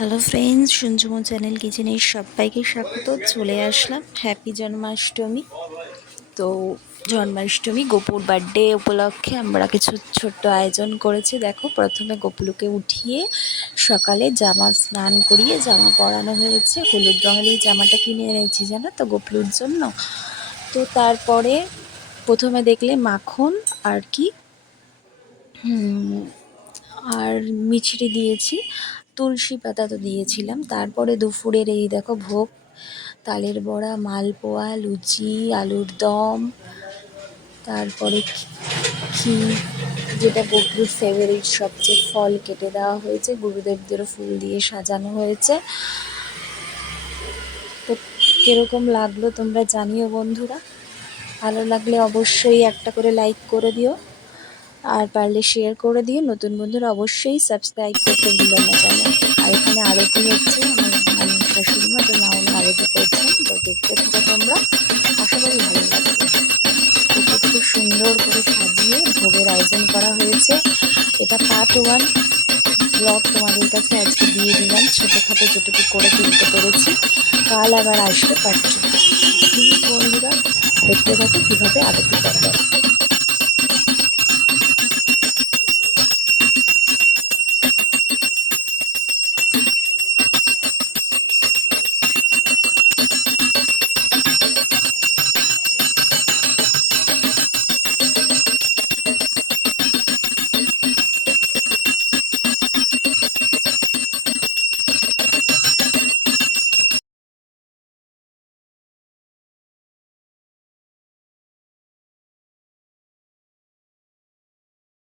Hello friends, সঞ্জুমন channel কিচেনে সবাইকে স্বাগত। চলে আসলাম হ্যাপি জন্মাষ্টমী। তো জন্মাষ্টমী গোপুর বার্থডে উপলক্ষে আমরা কিছু ছোট্ট আয়োজন করেছি। দেখো, প্রথমে গোপুলুকে উঠিয়ে সকালে জামা স্নান করিয়ে জামা পরানো হয়েছে। হলুদ রঙের এই জামাটা কিনে এনেছি জানো তো গোপুলুর জন্য। তো তারপরে প্রথমে দেখলে মাখন আর কি আর মিছরি দিয়েছি, তুলসী পাতা তো দিয়েছিলাম। তারপরে দুপুরের এই দেখো ভোগ, তালের বড়া, মালপোয়া, লুচি, আলুর দম, তারপরে ক্ষীর, যেটা বকুর ফেভারিট সবচেয়ে, ফল কেটে দেওয়া হয়েছে, গুরুদেবদেরও ফুল দিয়ে সাজানো হয়েছে। তো কীরকম লাগলো তোমরা জানিও বন্ধুরা। ভালো লাগলে অবশ্যই একটা করে লাইক করে দিও, আর পারলে শেয়ার করে দিও। নতুন বন্ধুরা অবশ্যই সাবস্ক্রাইব করতে ভুলো না চ্যানেল। আর এখানে আরতি হচ্ছে, আমার শাশুড়ি মা তো নাউন আরতি করছেন। তো দেখতে থাকো তোমরা, আশা করি ভালো লাগবে। ওকে খুব সুন্দর করে সাজিয়ে ভোগের আয়োজন করা হয়েছে। এটা পার্ট 1 ব্লগ তোমাদের কাছে আজকে দিয়ে দিলাম, ছোটোখাটো যেটুকু করে তুলতে পেরেছি। কাল আবার আসবে পার্ট 2। প্লিজ বন্ধুরা দেখতে থাকো কীভাবে আরতি করা